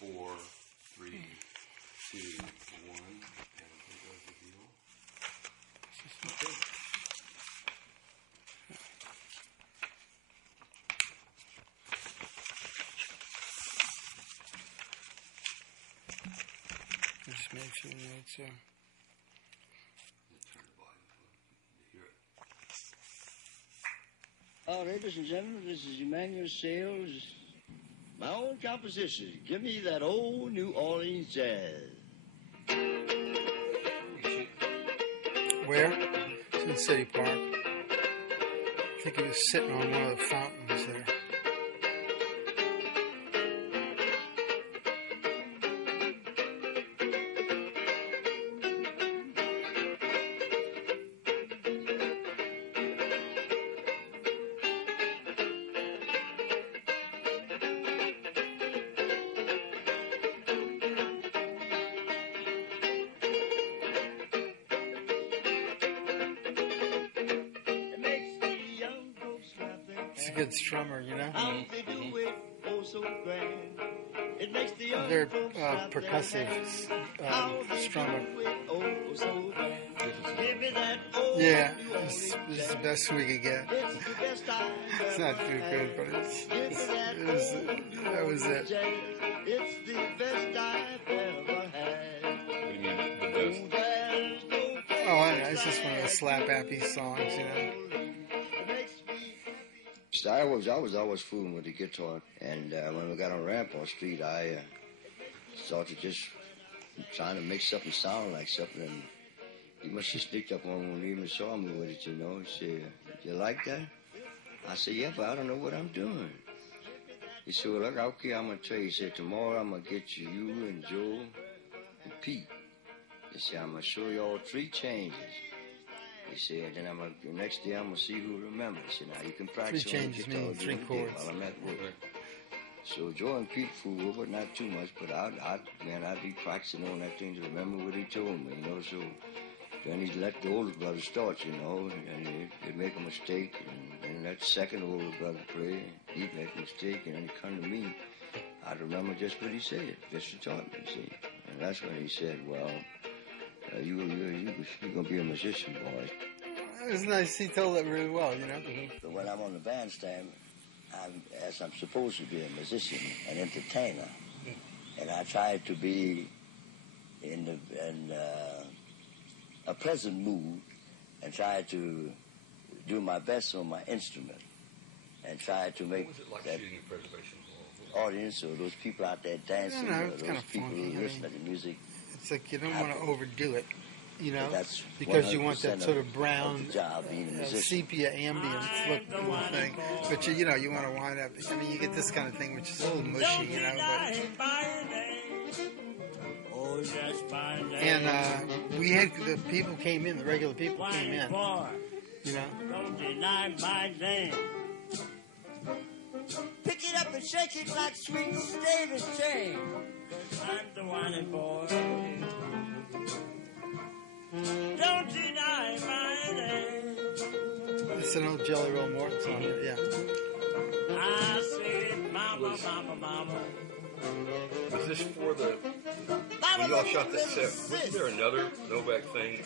4, 3, 2, 1, and there goes the deal. Okay. Just make sure notes here. Ladies and gentlemen, this is Manny Sayles. My own composition. Give me that old New Orleans jazz. Where? It's in City Park. I think he was sitting on one of the fountains there. He's a good strummer, you know? They're percussive strummer. Yeah, this is the best we could get. It's not too good, but that was it. It's the best I've ever had. What do you mean, the best? Oh, I don't know. It's just one of those slap-happy songs, you know? I was always fooling with the guitar, and when we got on Rampart Street, I started just trying to make something sound like something, and he must have sneaked up on me when he even saw me with it, you know. He said, "You like that?" I said, "Yeah, but I don't know what I'm doing." He said, "Well, look, okay, I'm going to tell you." He said, "Tomorrow I'm going to get you and Joe and Pete." He said, "I'm going to show you all 3 changes." He said, "Then the next day I'm going to see who remembers." He said, "Now you can practice 3 changes mean 3 chords. While I'm at work." So Joe and Pete fooled over, not too much, but I'd be practicing on that thing to remember what he told me, you know. So then he'd let the older brother start, you know, and he'd make a mistake, and then that second older brother play, he'd make a mistake, and then he'd come to me. I'd remember just what he said, just he taught me, see. And that's when he said, "Well, you're going to be a musician, boy." It was nice. He told it really well, you know. But when I'm on the bandstand, I'm supposed to be a musician, an entertainer, and I try to be in a pleasant mood, and try to do my best on my instrument, and try to make What was it like that shooting a preservation ball? audience or those people out there dancing, I don't know, or it's those kinda people funky, who listen to the music. It's like you don't want to overdo it, you know, That's because you want that 100% sort of brown, the job, being a musician. sepia ambience look to the thing. But you know, you want to wind up. I mean, you get this kind of thing, which is a little mushy, you know. And we had the people came in, the regular people came in, you know. Don't deny my name. Pick it up and shake it like sweet David chain. I'm the whining boy. Don't deny my name. It's an old Jelly Roll Morton song, yeah. I said, mama, mama, mama. Was this for the... When you all shot that set, wasn't there another Novak thing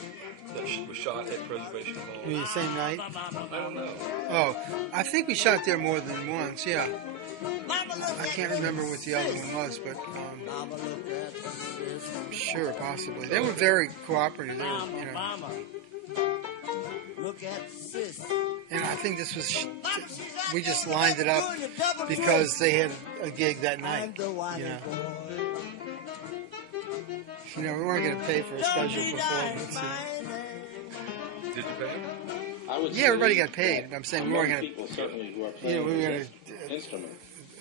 that was shot at Preservation Hall? You mean the same night? I don't know. Oh, I think we shot there more than once, yeah. I can't remember what the other one was, but sure, possibly. They were very cooperative. They were, you know. And I think this was, we just lined it up because they had a gig that night, you know. You know, we weren't going to pay for a special performance. Did you pay? Yeah, everybody got paid. I'm saying we weren't going to, you know, we were going to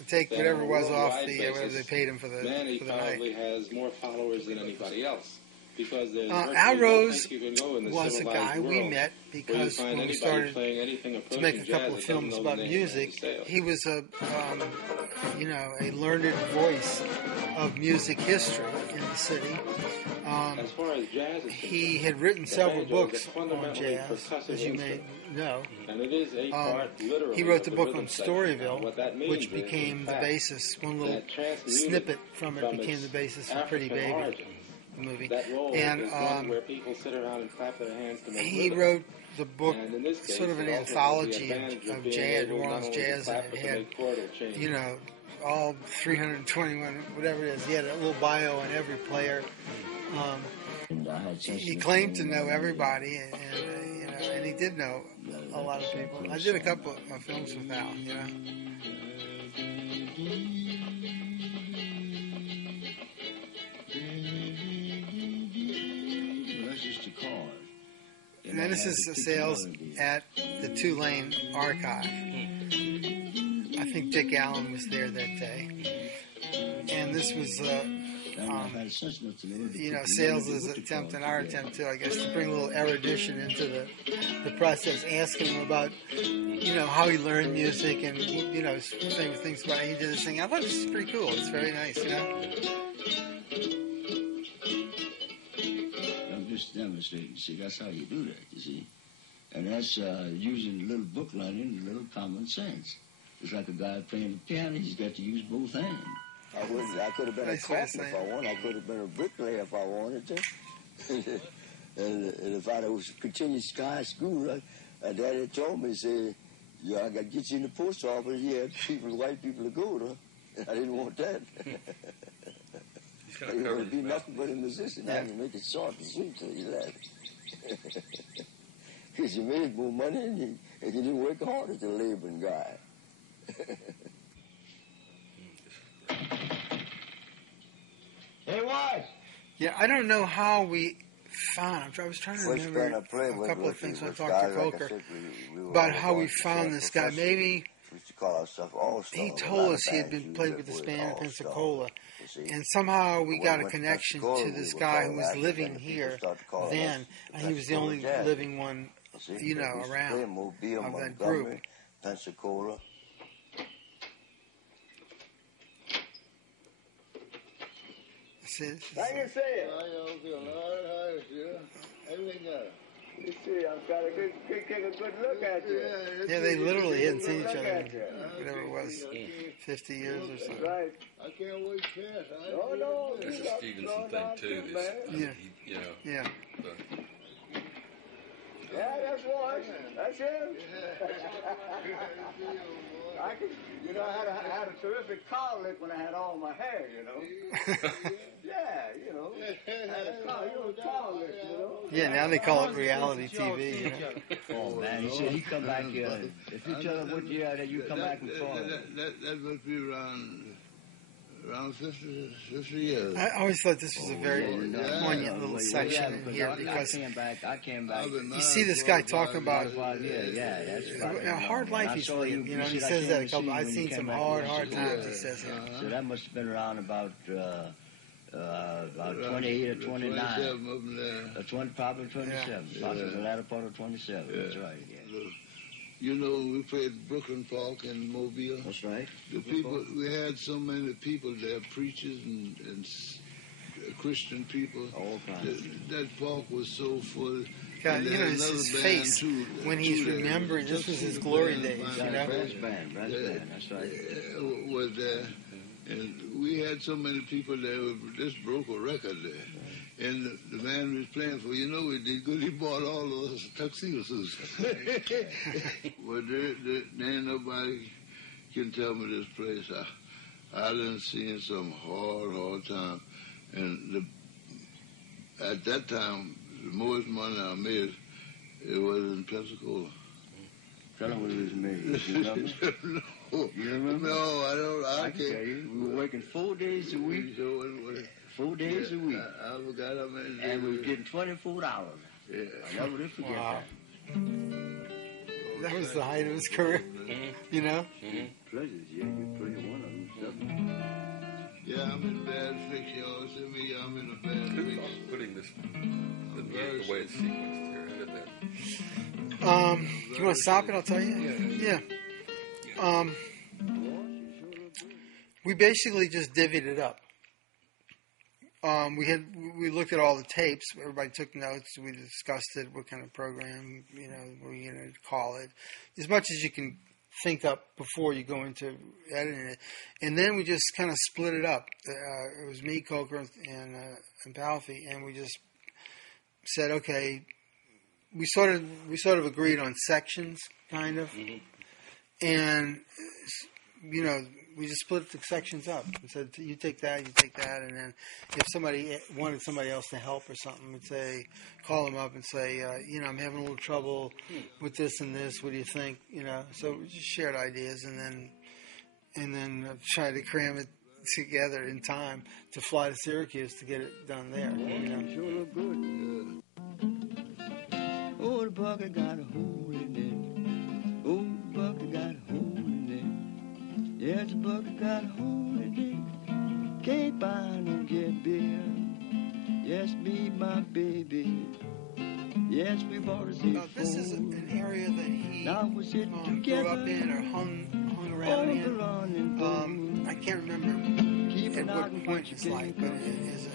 take whatever was off the whatever they paid him for the Manny for the probably night. has more followers than anybody else. Because Al Rose was a guy we met because when we started to make a couple of films about music, he was a, you know, a learned voice of music history in the city. As far as jazz is he had written several books on jazz, as you may know. And it is a part, literally, he wrote the book on Storyville, which became the basis. One little snippet from it became the basis for Pretty Baby, the movie. And where people sit around and clap their hands to make he wrote the book, sort of an anthology of jazz, New Orleans jazz, and it had, you know, all 321, whatever it is. He had a little bio on every player. He claimed to know everybody, and you know, and he did know a lot of people. I did a couple of films with Al, you know. And then this is Sayles at the Tulane Archive. I think Dick Allen was there that day. And this was, you know, Sayles' attempt and our attempt to, I guess, to bring a little erudition into the process, asking him about, you know, how he learned music and, you know, his favorite things about it. He did this thing. I thought this is pretty cool. It's very nice, you know. I'm just demonstrating. See, that's how you do that, you see. And that's using a little book learning, a little common sense. It's like a guy playing the piano. He's got to use both hands. I could have been a carpenter if I wanted. I could have been a bricklayer if I wanted to. and if I was continued high school, Daddy told me, he said, yeah, I got to get you in the post office. He had white people to go to. And I didn't want that. You want to be nothing but a musician. I can make it short and sweet till you that. Because you made more money and you didn't work hard as a laboring guy. Hey, what? Yeah, I don't know how we found. I was trying to remember a couple of things when I talked to Kolker about how we found this guy. Maybe he told us he had been played with this band in Pensacola, and somehow we got a connection to this guy who was living here then, and he was the only living one, you know, around of that group. Pensacola. Like you say it. You see, I've got a good look at you. Yeah, they literally hadn't seen each other in whatever it was, 50 years or something. Right. I can't wait past. No. There's a Stevenson thing too. You know. Yeah. Yeah, that's one. That's him. I had a terrific collar lick when I had all my hair, you know. Yeah, you know. Had a collar lick, you know. Yeah, now they call it reality TV, you know. Oh, man, he said he come back here. If you tell him what year that you come back and call him. That must be around 50 years. I always thought this was a very poignant little section in here because I came back. you see this guy talking about a hard life he's living. You know, he says that a couple. I've seen some hard times. He says here. So that must have been around about 28 or 29. Probably 27. Possibly the latter part of 27. That's right. Yeah. You know, we played Brooklyn Park in Mobile. That's right. The people, we had so many people there, preachers and Christian people. All kinds. That park was so full. God, you know, it's his face when he's remembering. This was his glory days, you know. Brass band, that's right. Was there. And we had so many people there, this broke a record there. And the man we was playing for, you know, we did good. He bought all those tuxedo suits. But there ain't nobody can tell me this place. I done seen some hard time. And at that time, the most money I made, it was in Pensacola. Tell him what it was made. You remember? No. You remember? No, I don't. I can tell you. We were working 4 days a week. 4 days a week. I forgot how many days. And we were getting $24. Yeah. I never did forget that. That was the height of his career, you know? Pleasures, yeah. You play one of them. Something. Yeah, I'm in bad fix, y'all. See me, I'm in a bad Who fix. thought of putting this the way it's sequenced here? How did that? Do you want to stop it? I'll tell you. Yeah. We basically just divvied it up. we looked at all the tapes. Everybody took notes. We discussed it. What kind of program, were we going to call it? As much as you can think up before you go into editing it. And then we just kind of split it up. It was me, Kolker, and Palfi, and we just said, okay, we sort of agreed on sections, kind of, and we just split the sections up and said, you take that, and then if somebody wanted somebody else to help or something, we'd say, call them up and say, I'm having a little trouble with this and this. What do you think? So we just shared ideas and then tried to cram it together in time to fly to Syracuse to get it done there. Sure look good. Oh, the bucket got a hole in it. Oh, the bucket got a hole in it. Yes, the bucket got a hole in it. Can't buy no get beer. Yes, me, my baby. Yes, we bought us a this is an area that he grew up in or hung around in. I can't remember at what point it's like, but it is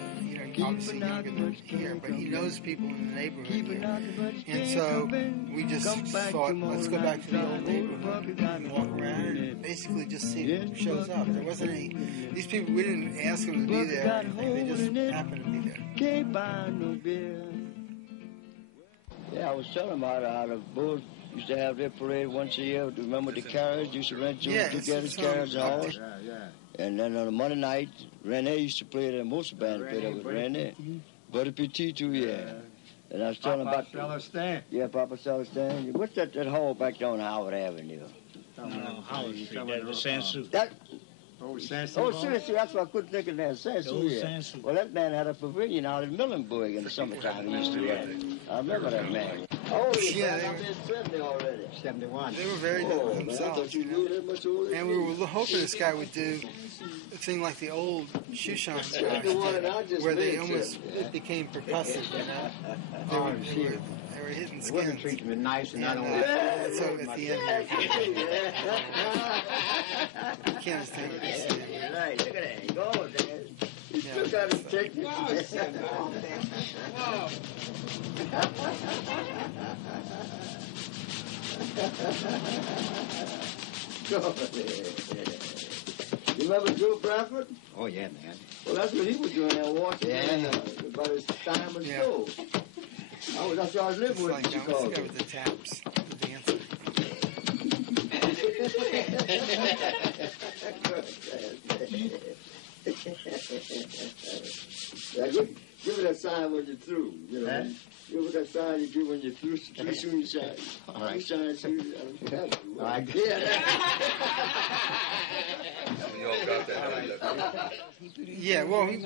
obviously younger than here, but he knows people in the neighborhood here. And so we just thought, let's go back to the old neighborhood and walk around and basically just see who shows up. There wasn't any, these people, we didn't ask them to be there or anything, they just happened to be there. Can't buy no beer. Yeah, I was telling about how the Bulls used to have their parade once a year. Remember the carriage? Used to rent two together carriage and horse. And then on a Monday night, Rene used to play there. Most bands played there with Rene. But a petit too, yeah. And I was telling about Celestin. Yeah, Papa Celestin. What's that hall back there on Howard Avenue? Howard Street, the Sansu. That. Oh, Sansu. Oh, seriously, that's what I couldn't think of that. Sansu, yeah. Sansu. Well, that man had a pavilion out in Muhlenberg in the summertime. He used to have. I remember that man. Oh, yeah, I'm in 70 already. 71. They were very themselves. And we were hoping this guy would do a thing like the old shoe shine guys did, where they almost became percussive, They were hitting skins. Women treated me nice and not only. So at the end here, you can't understand what they're saying. Right, look at that. Go, Dad. You still got his technique. You remember Joe Bradford? Oh, yeah, man. Well, that's what he was doing there, walking about his time and show. That's where I was living with in Chicago. Let's go with the taps, the dancing. Give me that sign when you're through, Give me that sign you do when you're through. Pretty soon you shine. All right. You shine soon. All right. We all got that. Yeah, well, he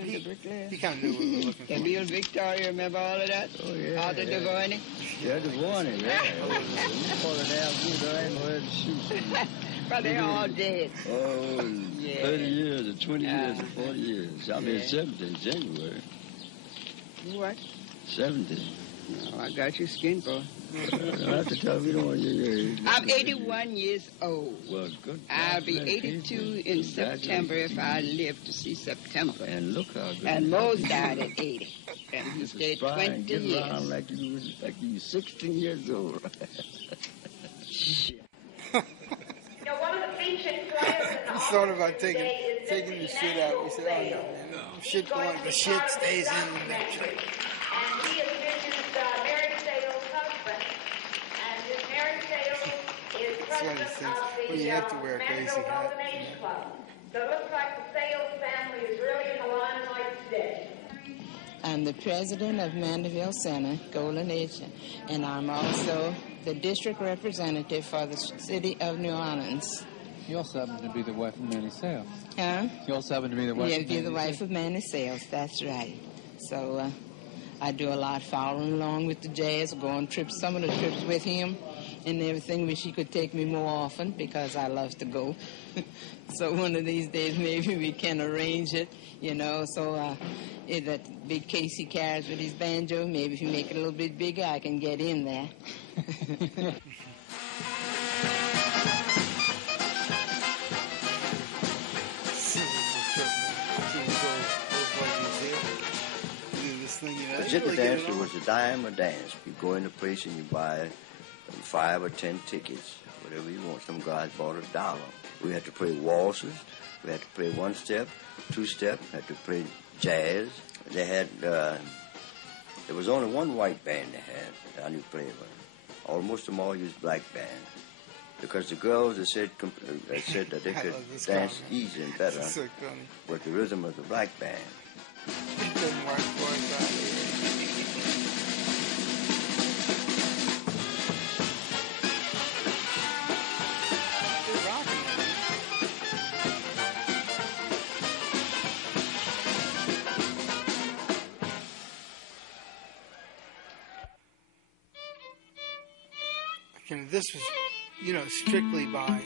kind of knew what we were looking for. And Bill Victoria, remember all of that? Oh, yeah. All the Devonie? Yeah, Devonie, yeah. You call it down good, I ain't heard shoot. But they're all dead. Oh, Yeah. 30 years or 20 years or 40 years. I'll be 70 in January. What? 70. No, I got your skin, boy. I have to tell you, you don't want your age. I'm 81 years old. Well, good. I'll be 82 in September if I live to see September. And look how good. And Mose died at 80. And he stayed 20 Get years. around like you were 16 years old. We thought about taking the shit out. We said, oh, no, man. Shit going, the shit stays in the picture. And he is Vision's Mary Sayles' husband. And this Mary Sayles is president of the Well, you have to wear a crazy Mandeville hat. Golden Age Club. So it looks like the Sayles family is really in the limelight today. I'm the president of Mandeville Center, Golden Age, and I'm also the district representative for the city of New Orleans. You also happen to be the wife of Manny Sayles. Huh? You also happen to be the wife of Manny the wife of Manny Sayles, that's right. So I do a lot following along with the jazz, go on trips, some of the trips with him and everything. Wish he could take me more often because I love to go. So one of these days maybe we can arrange it, so that big case he carries with his banjo, maybe if you make it a little bit bigger, I can get in there. Sit the dance, it was a dime a dance. You go in a place and you buy 5 or 10 tickets, whatever you want. Some guys bought $1. We had to play waltzes. We had to play 1-step, 2-step. Had to play jazz. They had, there was only one white band they had that I knew play with. Almost them all used black band. Because the girls, they said that they could dance easier and better with the rhythm of the black band. It didn't work for us. This was, strictly by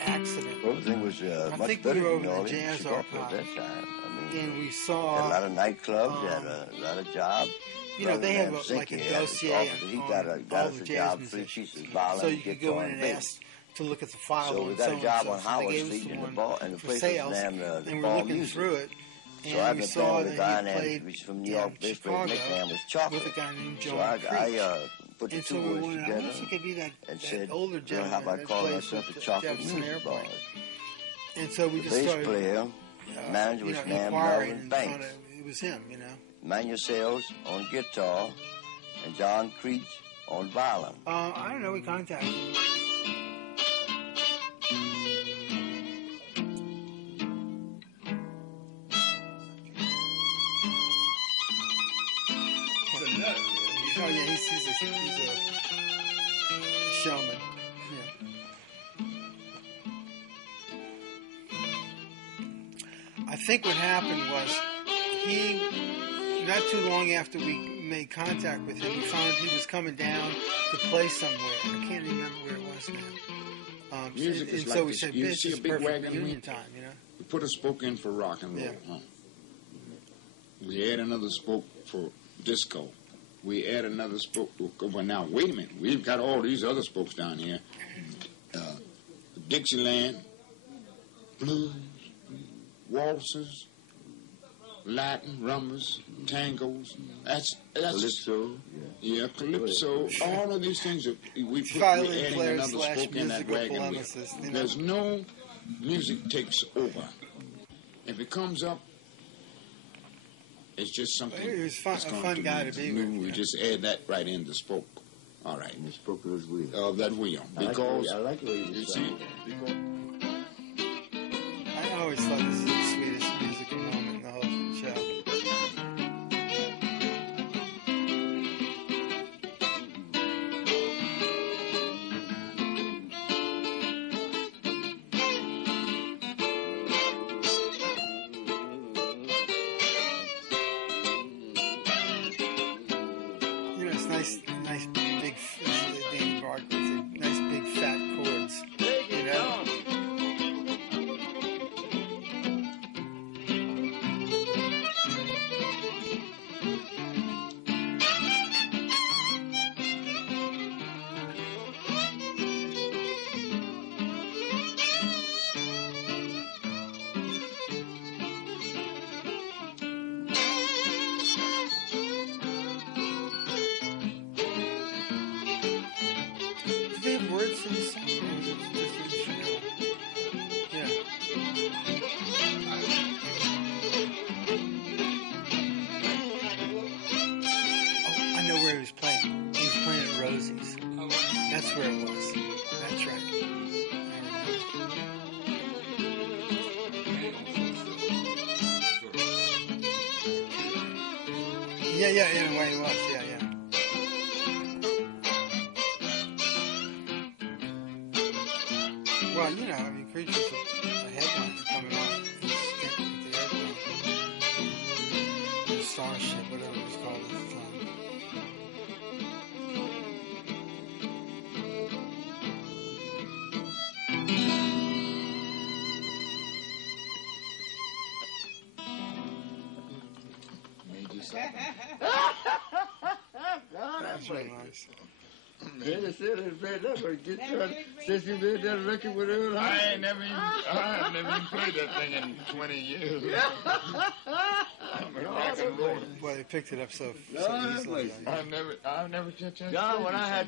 accident. Everything was much better than all in Chicago at that time. I mean, and we saw had a lot of nightclubs, had a lot of jobs. They had like a dossier he got us a job, 3 pieces of violin, so you could go in and ask to look at the file. So we got a job on Howard Street in the place was named the and Ball we're looking Music. through it. So I've been playing with a guy named from New York. This place nickname was Chocolate. With a guy named Joe. So I put the two words together and said, how about calling myself the Chocolate Music Boys? And so we just started. The bass player, manager was named Melvin Banks. It was him, Manny Sayles on guitar and John Creech on violin. I don't know, we contacted him. Oh yeah, he's a showman. Yeah. I think what happened was not too long after we made contact with him, we found he was coming down to play somewhere. I can't remember where it was now. Music is like so we this. said, You this see is a big perfect wagon reunion wheel? time, We put a spoke in for rock and roll. Yeah. Huh? We add another spoke for disco. We add another spoke. Well, now, wait a minute. We've got all these other spokes down here. Dixieland, blues, waltzes, Latin, rumbas, tangos. That's Calypso. Yeah, calypso. All of these things that we put. Violin We're adding players another spoke in that wagon wheel. There's no music takes over. If it comes up, it's just something. He was a fun guy to be with. We just add that right in the spoke. All right. And the spoke of those wheels. Of that wheel. Because I like the way you see. I always thought this is the sweetest musical moment in the whole show. Nice big, Danny Barker, nice big fat chords. Where it was. That's right. Yeah, in a way it was. Yeah. Well, Creature's a headliner coming off the airplane. The Starship, whatever it was called at the time. That's really nice. They said it right up, but get your since you made that record with Earl. I have never even played that thing in 20 years. rock and roll. Well, they picked it up so No, easily. I've never had a chance. John, when I had...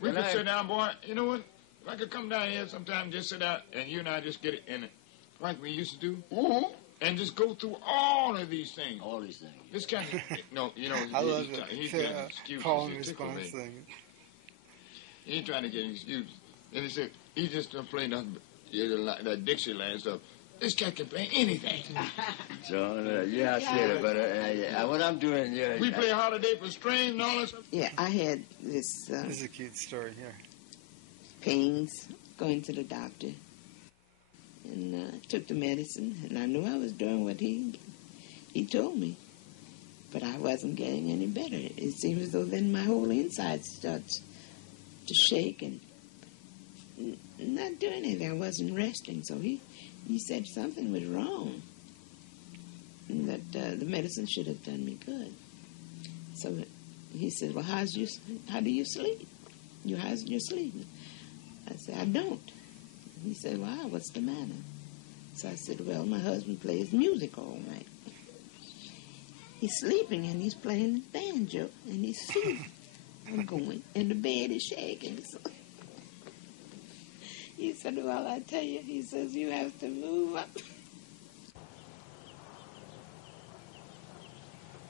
We could sit down, boy. You know what? If I could come down here sometime, just sit out, and you and I just get it in it, like we used to do, and just go through all of these things. All these things. This kind of, I love he's the getting excuses. calling response thing. He's trying to get excuses. And he said, he just don't play nothing but that Dixieland stuff. This cat can play anything. John, yeah, I said it, but what I'm doing, yeah. We play Holiday for String and all that stuff. Yeah, I had this... this is a cute story here. Pains, going to the doctor, and took the medicine, and I knew I was doing what he told me, but I wasn't getting any better. It seemed as though then my whole inside starts to shake and not doing anything. I wasn't resting, so he said something was wrong, and that the medicine should have done me good. So he said, well, how do you sleep? How's your sleep? I said, I don't. He said, wow, what's the matter? So I said, well, my husband plays music all night. He's sleeping and he's playing his banjo and his feet are going and the bed is shaking. So he said, well, I tell you, he says, you have to move up.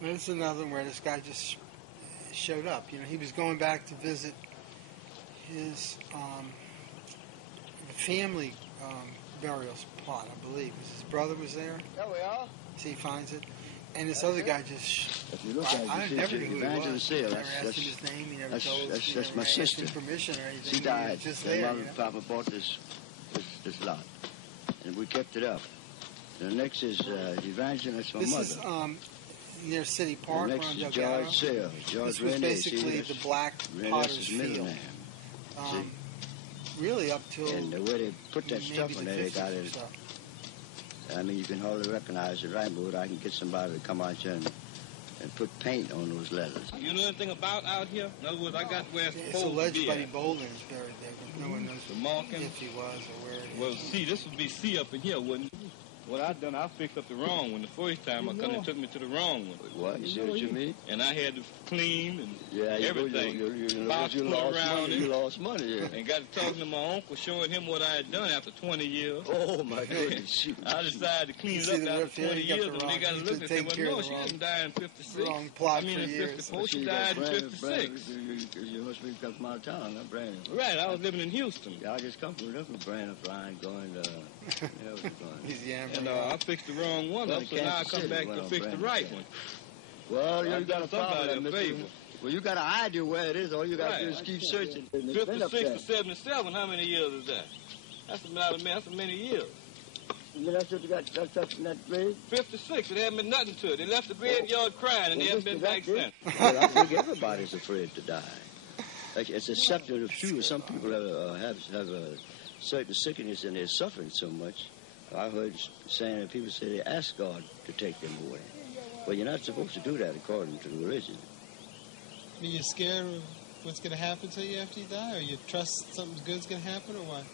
There's another one where this guy just showed up. He was going back to visit his family burial plot, I believe. His brother was there. There we are. See, he finds it. And this other guy just... If you look at it, I never knew who he was. Sayles, Never asked him his name. He never told us. That's my sister. Permission or anything. She died. Just Their there, mother and Papa bought this lot. And we kept it up. The next is Evangelist, my mother. This is near City Park. The next is George Sayles. This was basically the Black Potter's Field. Really up till... And the way they put that stuff in there, they got it... I mean, you can hardly recognize it, right? But I can get somebody to come out here and put paint on those letters. You know anything about out here? In other words, I got where it's alleged Buddy Bolden is buried there, but no one knows the marking if he was or where it is. Well, see, this would be C up in here, wouldn't it? What I done, I fixed up the wrong one. The first time I come, they took me to the wrong one. What? You see what you mean? And I had to clean and everything. You lost money, yeah. And got to talking to my uncle, showing him what I had done after 20 years. Oh, my goodness. I decided to clean it up after 20 years, and they got to look and say, well, no, she didn't die in 56. Wrong plot in 54, she died in 56. You must be come from out of town, not Brandon. Right, I was living in Houston. Yeah, I just come from Brandon, flying, going to... And I fixed the wrong one up, so now I come back to fix the right one. Well, you got a problem, Well, you got an idea where it is. All you got to do is keep searching. 56 to 77, how many years is that? That's many years. That's what you got touched in that grave? 56, it hadn't been nothing to it. They left the graveyard crying, and they haven't been back since. Well, I think everybody's afraid to die. Like, it's accepted of few. Some people have a certain sickness and they're suffering so much. I heard saying that people say they ask God to take them away. Well, you're not supposed to do that according to the religion. Are you scared of what's going to happen to you after you die? Or you trust something good's going to happen, or what?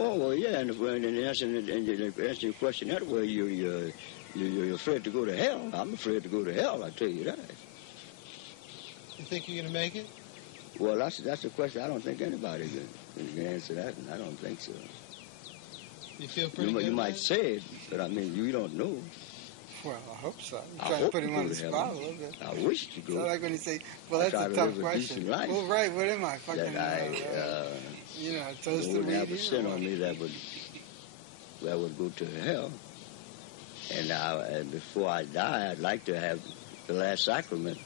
Oh, well, yeah, and answering your question that way, you're afraid to go to hell. I'm afraid to go to hell, I tell you that. You think you're going to make it? Well, that's a question I don't think anybody can answer that, and I don't think so. You feel pretty good? You might say it, but I mean, you don't know. Well, I hope so. I'm trying to put him on the spot a little bit. I wish to go. So like when you say, well, that's a tough question. Well, right, what am I? Fucking, toast the wouldn't have a sin on me that would go to hell. And before I die, I'd like to have the last sacrament.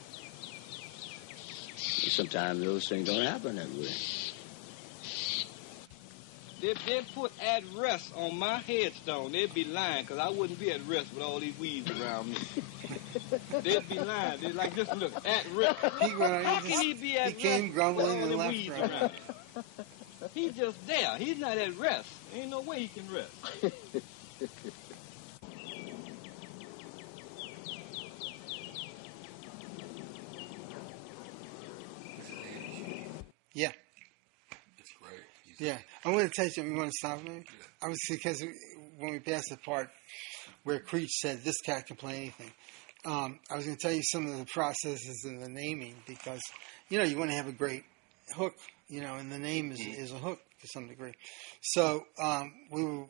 Sometimes those things don't happen that way. If they put at rest on my headstone, they'd be lying, because I wouldn't be at rest with all these weeds around me. They'd be lying. They'd like, just look, at rest. How can he be at rest? He came grumbling with and all left. Weeds around him? He's just there. He's not at rest. Ain't no way he can rest. Yeah. It's great. Yeah. I want to tell you something. You want to stop me? I was because when we passed the part where Creech said this cat can play anything, I was going to tell you some of the processes in the naming because, you want to have a great hook, and the name is a hook to some degree. So we were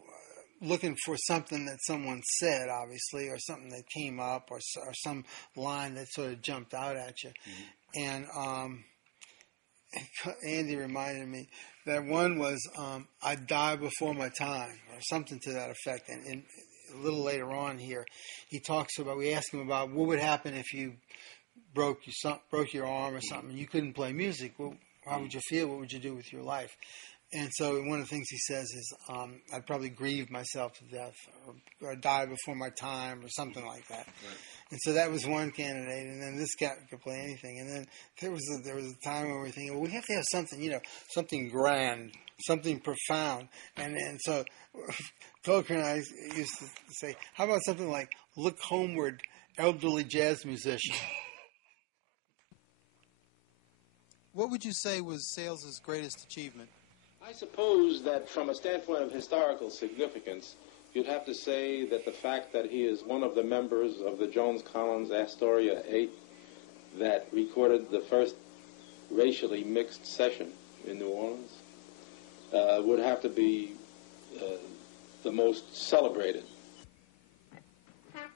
looking for something that someone said, obviously, or something that came up, or some line that sort of jumped out at you. And Andy reminded me that one was "I die before my time," or something to that effect. And a little later on here, we asked him about what would happen if you broke your arm or something, and you couldn't play music. Well, how would you feel? What would you do with your life? And so one of the things he says is, I'd probably grieve myself to death or die before my time or something like that. Right. And so that was one candidate. And then this guy could play anything. And then there was a time when we were thinking, well, we have to have something, something grand, something profound. And so Kolker and I used to say, how about something like, "Look homeward, elderly jazz musician." What would you say was Sayles' greatest achievement? I suppose that from a standpoint of historical significance, you'd have to say that the fact that he is one of the members of the Jones-Collins Astoria 8 that recorded the first racially mixed session in New Orleans would have to be the most celebrated.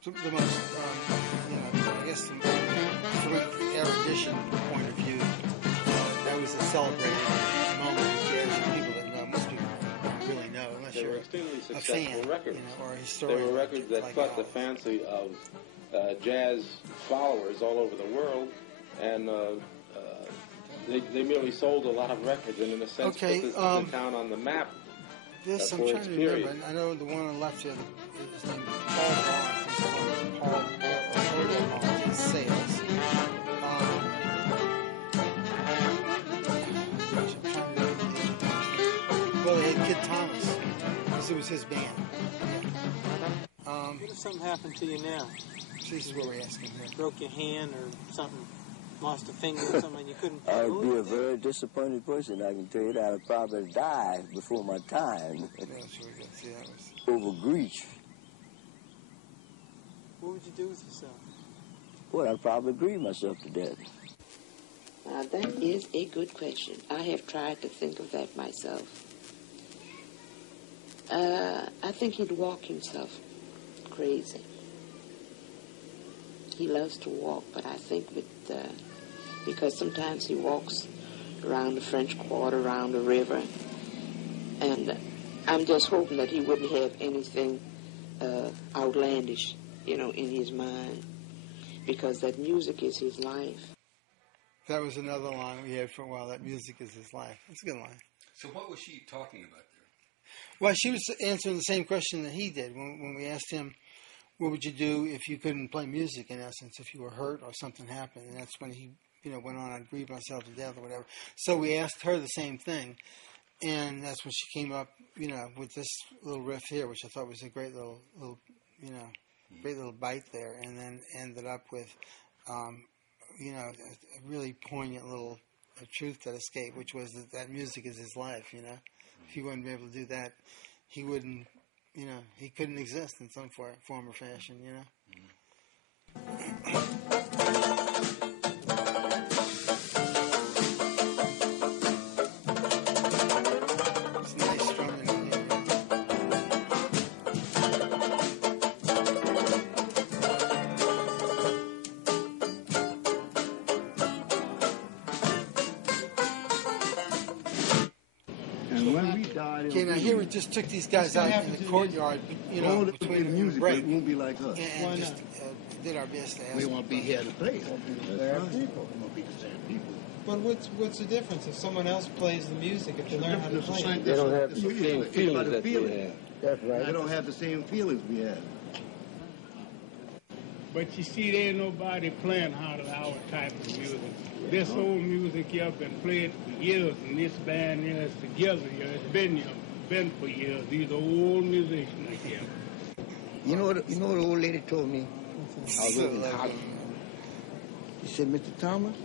The most, I guess from the erudition point of view, that was a celebrated moment in jazz for people that know. Most people don't really know unless you're a fan, records. Or a historian. They were records that caught the fancy of jazz followers all over the world, and they merely sold a lot of records, and in a sense put the town on the map. This I'm trying to remember. I know the one on the left here is named Paul Barnes. Paul Sayles. Well, they had Kid Thomas, because it was his band. What if something happened to you now? This is what we're asking here. Broke your hand or something, lost a finger or something, and you couldn't play? I'd be a very disappointed person, I can tell you that. I'd probably die before my time. Over grief. What would you do with yourself? Well, I'd probably grieve myself to death. Now, that is a good question. I have tried to think of that myself. I think he'd walk himself crazy. He loves to walk, but I think because sometimes he walks around the French Quarter, around the river, and I'm just hoping that he wouldn't have anything outlandish, in his mind, because that music is his life. That was another line we had for a while, that music is his life. That's a good line. So what was she talking about there? Well, she was answering the same question that he did when we asked him, what would you do if you couldn't play music, in essence, if you were hurt or something happened? And that's when he, went on, I'd grieve myself to death or whatever. So we asked her the same thing, and that's when she came up, with this little riff here, which I thought was a great little great little bite there, and then ended up with, a really poignant little truth that escaped, which was that music is his life, If he wouldn't be able to do that, he wouldn't, he couldn't exist in some form or fashion, It's nice strumming in here. Okay, now here we just took these guys out in the courtyard, between the music break. It won't be like us. And just did our best to ask. We won't be here to play. There are people. We won't be the same people. But what's the difference if someone else plays the music, if they learn how to play it? They don't have the same feelings that we have. That's right. They don't have the same feelings we have. But you see, there ain't nobody playing our type of music. This old music here been played for years, and this band here is together here. It's been here, for years. These are old musicians here. You know what the old lady told me? I was working in Holland. She said, Mr. Thomas,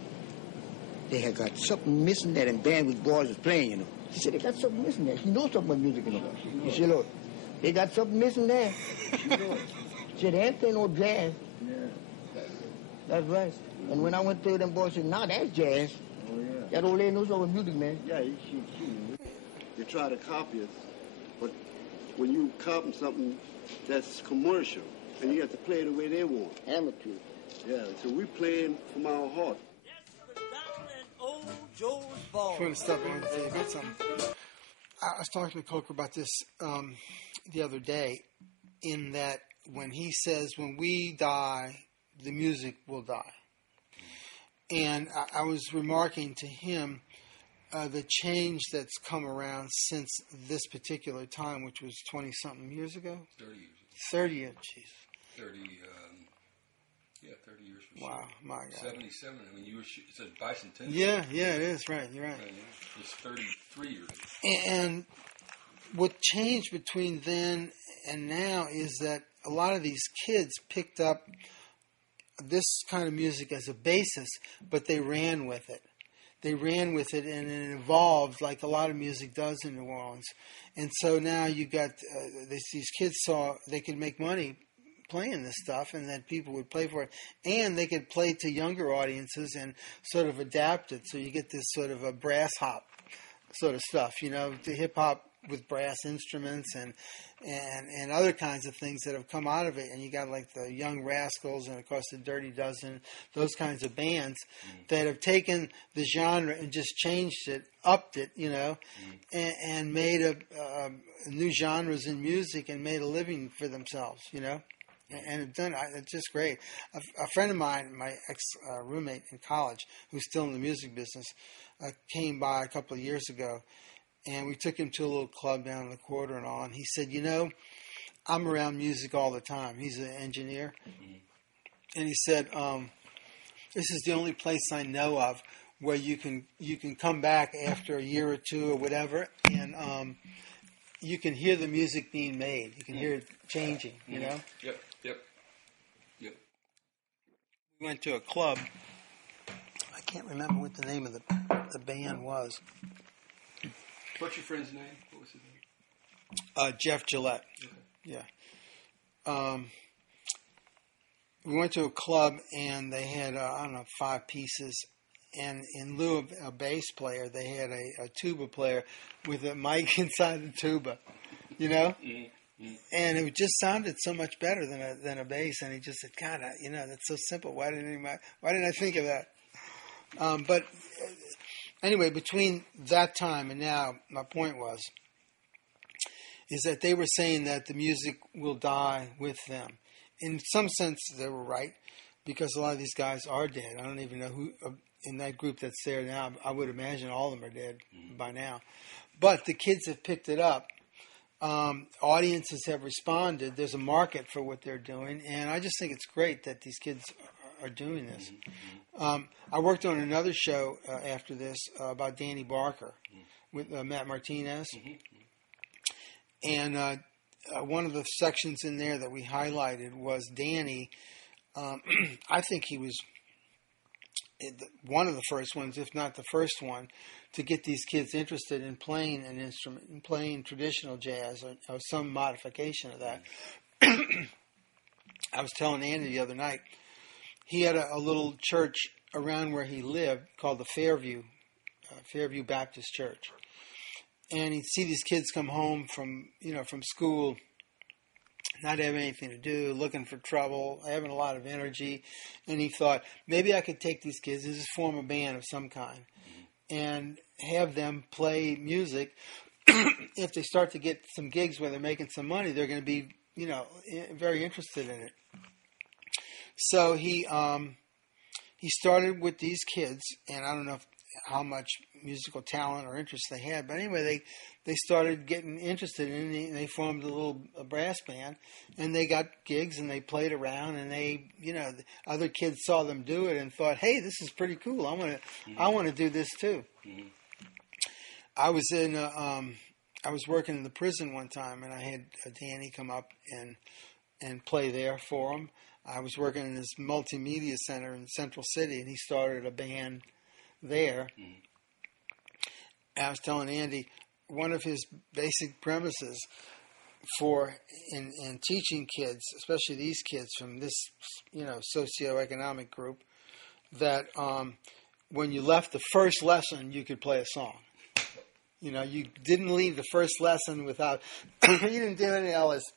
they had got something missing that in band with boys was playing, She said, they got something missing there. She knows something about music, She said, look, they got something missing there. She said, they ain't playing no jazz. That's right. And when I went there, them boys said, "Nah, that's jazz." Oh, yeah. That old lady knows all the music, man. Yeah, they try to copy us, but when you copy something that's commercial, and you have to play it the way they want. Amateur. Yeah, so we playing from our heart. If you want to stop, I want to say about something. I was talking to Kolker about this the other day, in that when he says, when we die, the music will die. And I was remarking to him the change that's come around since this particular time, which was 20-something years ago? 30 years. 30 years, jeez. 30 years. Wow, my God. 77. I mean, it's a bicentennial. Yeah, it is, right. You're right. It's 33 years. And what changed between then and now is that a lot of these kids picked up this kind of music as a basis, but they ran with it. They ran with it, and it evolved like a lot of music does in New Orleans. And so now you got these kids saw they could make money playing this stuff, and that people would play for it, and they could play to younger audiences and sort of adapt it. So you get this sort of a brass hop sort of stuff, the hip hop with brass instruments and other kinds of things that have come out of it. And you got like the Young Rascals and of course the Dirty Dozen, those kinds of bands that have taken the genre and just changed it, upped it, and made new genres in music and made a living for themselves, And it's just great. A friend of mine, my ex-roommate in college, who's still in the music business, came by a couple of years ago, and we took him to a little club down in the quarter and all, and he said, I'm around music all the time. He's an engineer. And he said, this is the only place I know of where you can come back after a year or two or whatever, and you can hear the music being made. You can hear it changing, Yep. We went to a club. I can't remember what the name of the band was. What's your friend's name? What was his name? Jeff Gillette. Okay. Yeah. We went to a club, and they had, 5 pieces. And in lieu of a bass player, they had a tuba player with a mic inside the tuba, And it just sounded so much better than a bass. And he just said, God, that's so simple. Why didn't I think of that? But anyway, between that time and now, my point is that they were saying that the music will die with them. In some sense, they were right, because a lot of these guys are dead. I don't even know who in that group that's there now. I would imagine all of them are dead by now. But the kids have picked it up. Audiences have responded. There's a market for what they're doing, and I just think it's great that these kids are doing this. I worked on another show after this about Danny Barker with Matt Martinez, and one of the sections in there that we highlighted was Danny. I think he was one of the first ones, if not the first one, to get these kids interested in playing an instrument, in playing traditional jazz or some modification of that. I was telling Andy the other night, he had a little church around where he lived called the Fairview Baptist Church. And he'd see these kids come home from school, not having anything to do, looking for trouble, having a lot of energy. And he thought, maybe I could take these kids and just form a band of some kind and have them play music. If they start to get some gigs where they're making some money, they're going to be, very interested in it. So he started with these kids, and I don't know how much musical talent or interest they had, but anyway, they started getting interested in it, and they formed a brass band, and they got gigs, and they played around, and the other kids saw them do it and thought, hey, this is pretty cool. I want to do this too. I was I was working in the prison one time, and I had Danny come up and play there for him. I was working in this multimedia center in Central City, and he started a band there. I was telling Andy, one of his basic premises for in teaching kids, especially these kids from this, socioeconomic group, that when you left the first lesson, you could play a song. You didn't leave the first lesson without, you didn't do any of this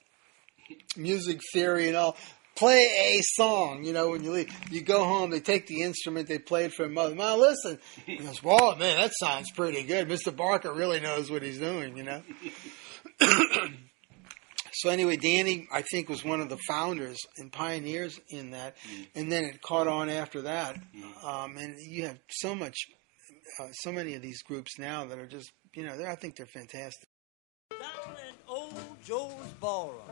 music theory and all. Play a song, when you leave. You go home, they take the instrument they played for mother. Mom, listen. He goes, "Whoa, man, that sounds pretty good. Mr. Barker really knows what he's doing, So anyway, Danny, I think, was one of the founders and pioneers in that. And then it caught on after that. And you have so many of these groups now that are just, I think they're fantastic. Down in old Joe's Ballroom,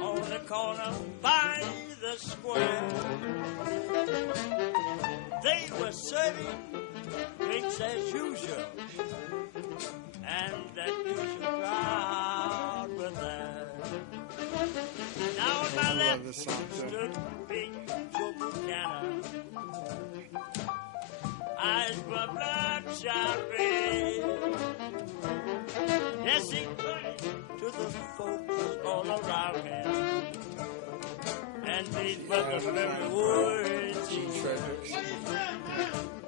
on the corner by the square, they were serving drinks as usual, and that usual crowd was there. Now on my left stood Big Joe Buchanan, eyes were bloodshot red. Yes, he pointed to the folks all around him, and these were the very words he said.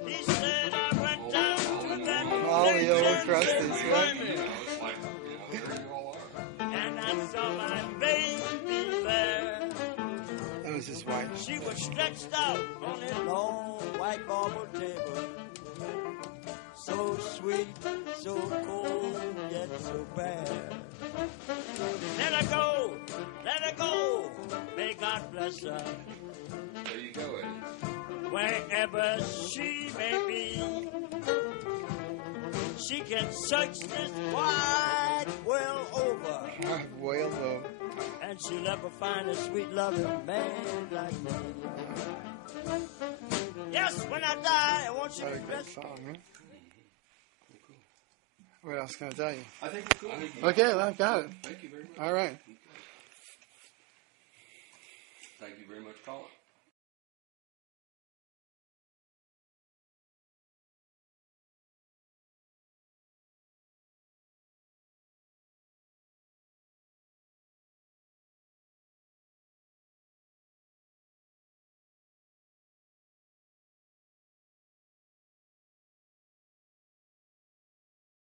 He said, "I went down to that all the old crusties, and I saw my baby there. That was his wife. She was stretched out on a long white marble table, so sweet, so cold, yet so bad. Let her go, may God bless her. There you go, Eddie. Wherever she may be, she can search this wide world over. And she'll never find a sweet loving man like me. Yes, when I die, I want you to bless me." What else can I tell you? I think we're cool. Okay, well, I've got it. Thank you very much. All right. Thank you very much, Colin.